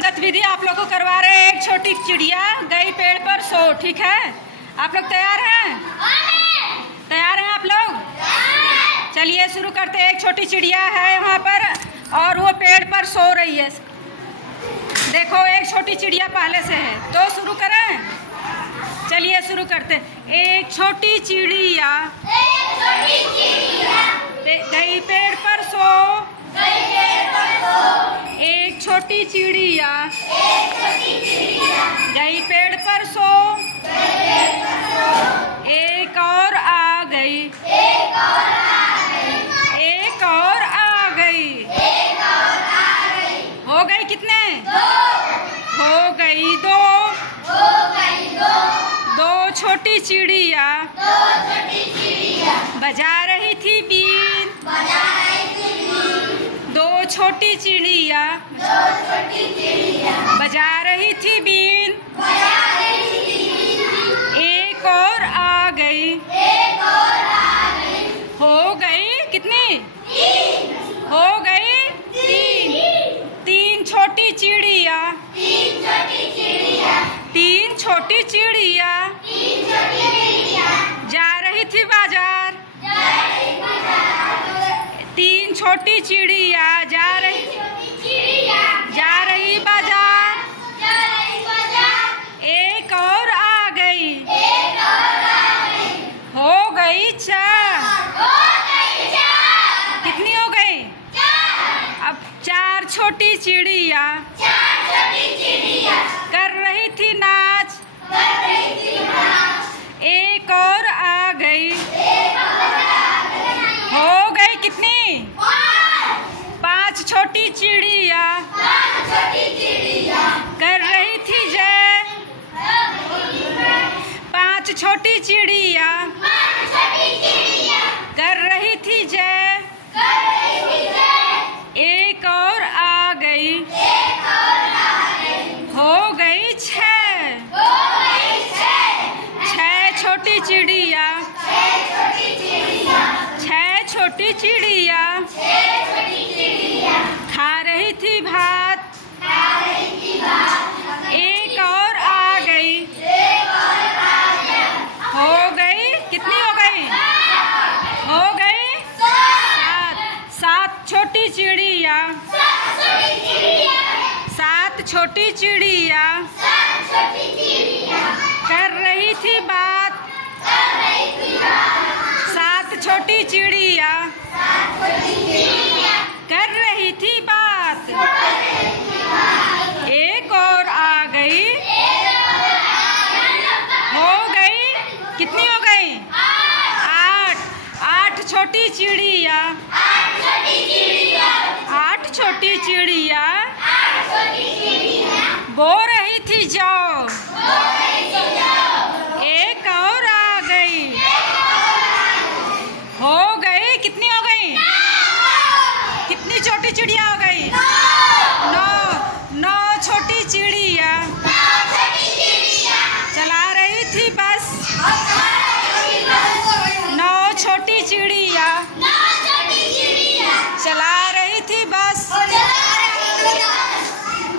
गतिविधि आप लोग को करवा रहे हैं। एक छोटी चिड़िया गई पेड़ पर सो। ठीक है, आप लोग तैयार हैं? तैयार हैं आप लोग? चलिए शुरू करते हैं। एक छोटी चिड़िया है वहाँ पर और वो पेड़ पर सो रही है। देखो एक छोटी चिड़िया पहले से है, तो शुरू करें। चलिए शुरू करते हैं। एक छोटी चिड़िया गई पेड़ पर सो। एक छोटी चिड़िया गई पेड़ पर सो। एक और आ गई। एक और आ गई। हो गई कितने? हो गई दो। दो छोटी चिड़िया बजा रही थी बीन। दो छोटी चिड़िया बजा रही थी बीन। एक और आ गई। हो गई कितनी? हो गई तीन। तीन छोटी चिड़िया। तीन छोटी चिड़िया जा रही थी बाजार। तीन छोटी चिड़िया जा रही बाजार। एक और आ गई। हो गई चार। कितनी हो गई? अब चार छोटी चिड़िया कर रही थी नाच। एक और आ गई। हो गई कितनी? पांच छोटी चिड़िया कर रही थी जय। पांच छोटी चिड़िया कर रही थी जय। एक और आ गई। हो गई छह। छह छोटी चिड़िया। छह छोटी चिड़िया खा रही थी भात। एक और आ गई। हो गई कितनी? हो गई? हो गई सात। सात छोटी चिड़िया। सात छोटी चिड़िया कर रही थी बात। सात छोटी चिड़िया कर रही थी बात। एक और आ गई। हो गई कितनी? हो गई आठ। आठ छोटी चिड़िया। आठ छोटी चिड़िया बो रही थी जाओ। एक और आ गई। हो गई कितनी? हो गई? कितनी छोटी चिड़िया हो गई? नौ। नौ छोटी चिड़िया चला रही थी बस। नौ छोटी चिड़िया चला रही थी बस।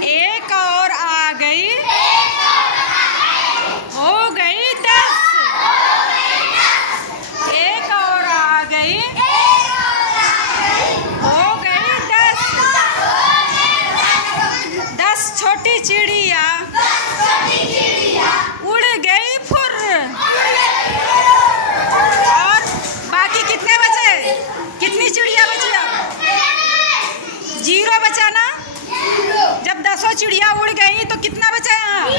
एक और आ गई। हो गई 10। एक और आ गई। हो गई 10। 10 छोटी चिड़िया उड़ गई फुर। और बाकी कितने बचे? कितनी चिड़िया बची? अब 0 बचा ना। जब 10 चिड़िया उड़ गई तो कितना बचा यहाँ?